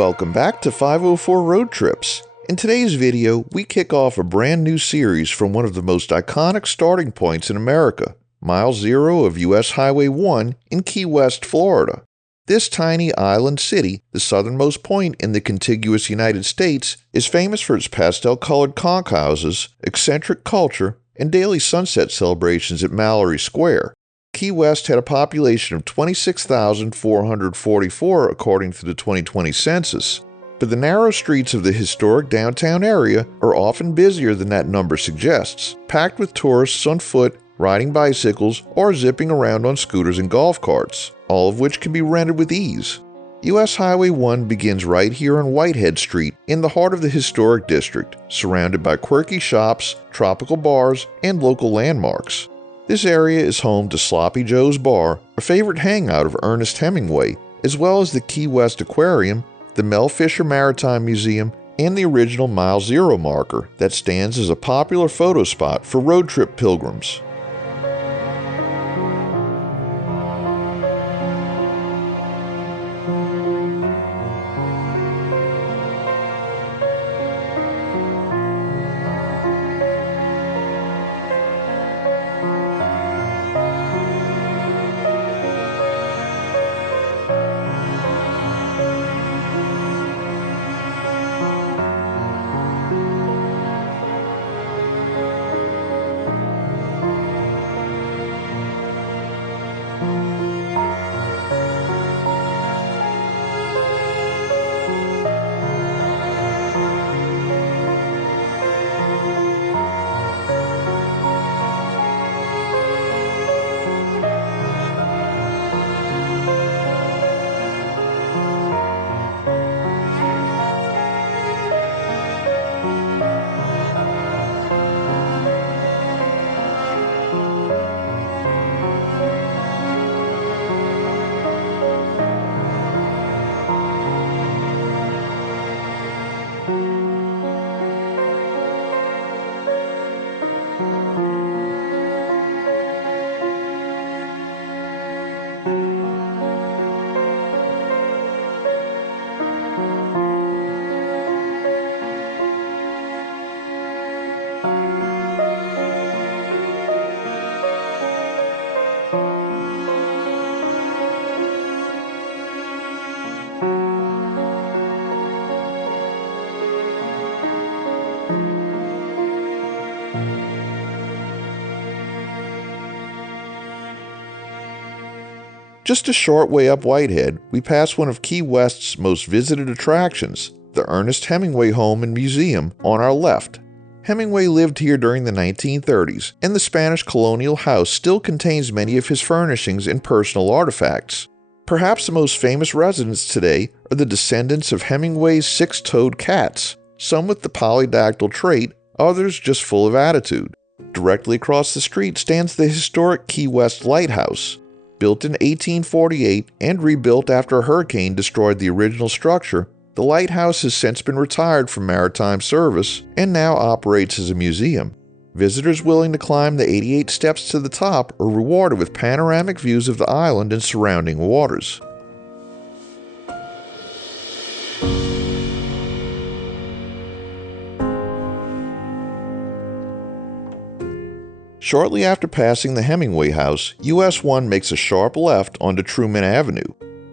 Welcome back to 504 Road Trips. In today's video, we kick off a brand new series from one of the most iconic starting points in America, Mile Zero of US Highway 1 in Key West, Florida. This tiny island city, the southernmost point in the contiguous United States, is famous for its pastel-colored conch houses, eccentric culture, and daily sunset celebrations at Mallory Square. Key West had a population of 26,444 according to the 2020 census, but the narrow streets of the historic downtown area are often busier than that number suggests, packed with tourists on foot, riding bicycles, or zipping around on scooters and golf carts, all of which can be rented with ease. US Highway 1 begins right here on Whitehead Street in the heart of the historic district, surrounded by quirky shops, tropical bars, and local landmarks. This area is home to Sloppy Joe's Bar, a favorite hangout of Ernest Hemingway, as well as the Key West Aquarium, the Mel Fisher Maritime Museum, and the original Mile Zero marker that stands as a popular photo spot for road trip pilgrims. Just a short way up Whitehead, we pass one of Key West's most visited attractions, the Ernest Hemingway Home and Museum, on our left. Hemingway lived here during the 1930s, and the Spanish colonial house still contains many of his furnishings and personal artifacts. Perhaps the most famous residents today are the descendants of Hemingway's six-toed cats, some with the polydactyl trait, others just full of attitude. Directly across the street stands the historic Key West Lighthouse. Built in 1848 and rebuilt after a hurricane destroyed the original structure, the lighthouse has since been retired from maritime service and now operates as a museum. Visitors willing to climb the 88 steps to the top are rewarded with panoramic views of the island and surrounding waters. Shortly after passing the Hemingway House, US-1 makes a sharp left onto Truman Avenue.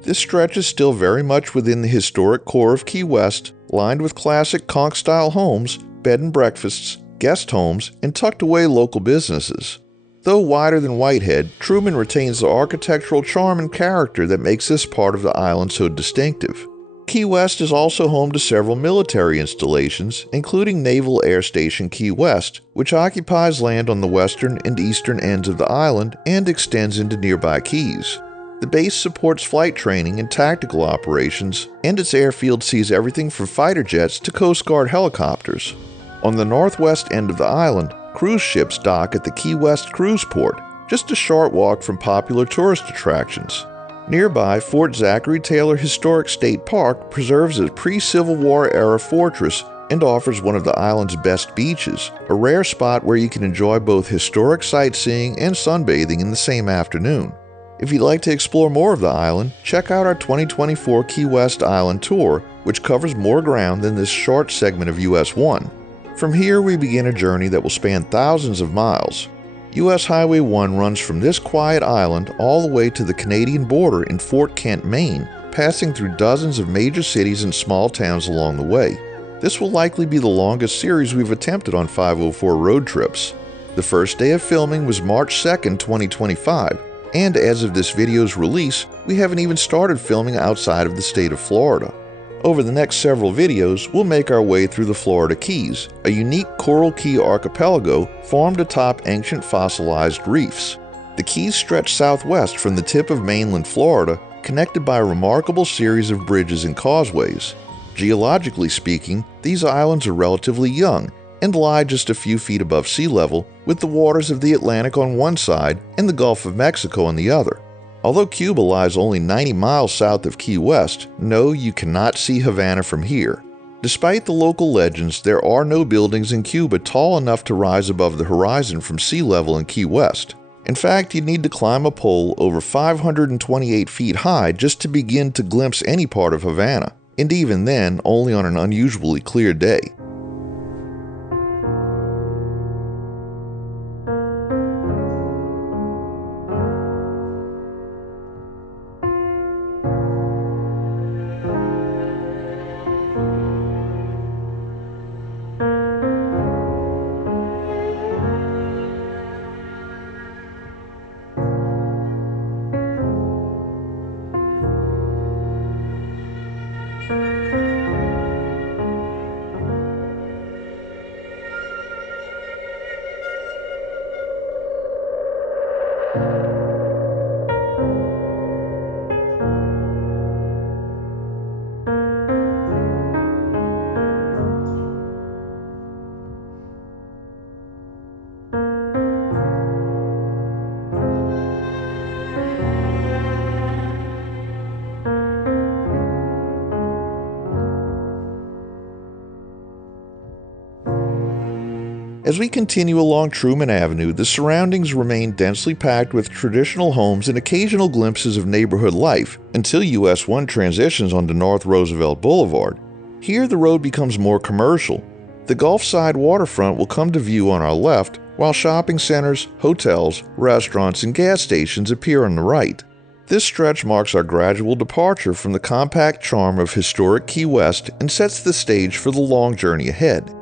This stretch is still very much within the historic core of Key West, lined with classic conch-style homes, bed and breakfasts, guest homes, and tucked-away local businesses. Though wider than Whitehead, Truman retains the architectural charm and character that makes this part of the island so distinctive. Key West is also home to several military installations, including Naval Air Station Key West, which occupies land on the western and eastern ends of the island and extends into nearby keys. The base supports flight training and tactical operations, and its airfield sees everything from fighter jets to Coast Guard helicopters. On the northwest end of the island, cruise ships dock at the Key West Cruise Port, just a short walk from popular tourist attractions. Nearby, Fort Zachary Taylor Historic State Park preserves a pre-Civil War era fortress and offers one of the island's best beaches, a rare spot where you can enjoy both historic sightseeing and sunbathing in the same afternoon. If you'd like to explore more of the island, check out our 2024 Key West Island Tour, which covers more ground than this short segment of US-1. From here, we begin a journey that will span thousands of miles. US Highway 1 runs from this quiet island all the way to the Canadian border in Fort Kent, Maine, passing through dozens of major cities and small towns along the way. This will likely be the longest series we've attempted on 504 road trips. The first day of filming was March 2nd, 2025, and as of this video's release, we haven't even started filming outside of the state of Florida. Over the next several videos, we'll make our way through the Florida Keys, a unique coral key archipelago formed atop ancient fossilized reefs. The Keys stretch southwest from the tip of mainland Florida, connected by a remarkable series of bridges and causeways. Geologically speaking, these islands are relatively young and lie just a few feet above sea level, with the waters of the Atlantic on one side and the Gulf of Mexico on the other. Although Cuba lies only 90 miles south of Key West, no, you cannot see Havana from here. Despite the local legends, there are no buildings in Cuba tall enough to rise above the horizon from sea level in Key West. In fact, you'd need to climb a pole over 528 feet high just to begin to glimpse any part of Havana, and even then, only on an unusually clear day. As we continue along Truman Avenue, the surroundings remain densely packed with traditional homes and occasional glimpses of neighborhood life until US-1 transitions onto North Roosevelt Boulevard. Here, the road becomes more commercial. The Gulfside waterfront will come to view on our left, while shopping centers, hotels, restaurants, and gas stations appear on the right. This stretch marks our gradual departure from the compact charm of historic Key West and sets the stage for the long journey ahead.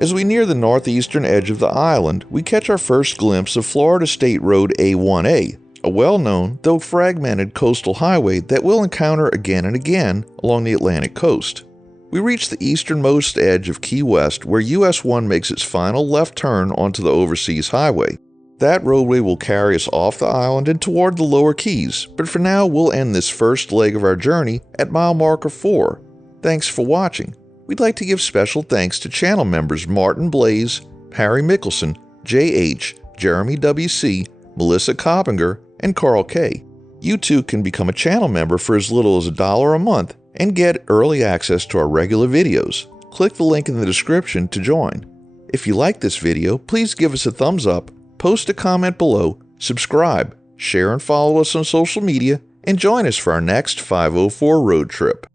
As we near the northeastern edge of the island, we catch our first glimpse of Florida State Road A1A, a well-known, though fragmented coastal highway that we'll encounter again and again along the Atlantic coast. We reach the easternmost edge of Key West where US-1 makes its final left turn onto the overseas highway. That roadway will carry us off the island and toward the lower Keys, but for now we'll end this first leg of our journey at mile marker 4. Thanks for watching. We'd like to give special thanks to channel members Martin Blaze, Harry Mickelson, J.H., Jeremy W.C., Melissa Coppinger, and Carl K. You too can become a channel member for as little as $1 a month and get early access to our regular videos. Click the link in the description to join. If you like this video, please give us a thumbs up, post a comment below, subscribe, share and follow us on social media, and join us for our next 504 road trip.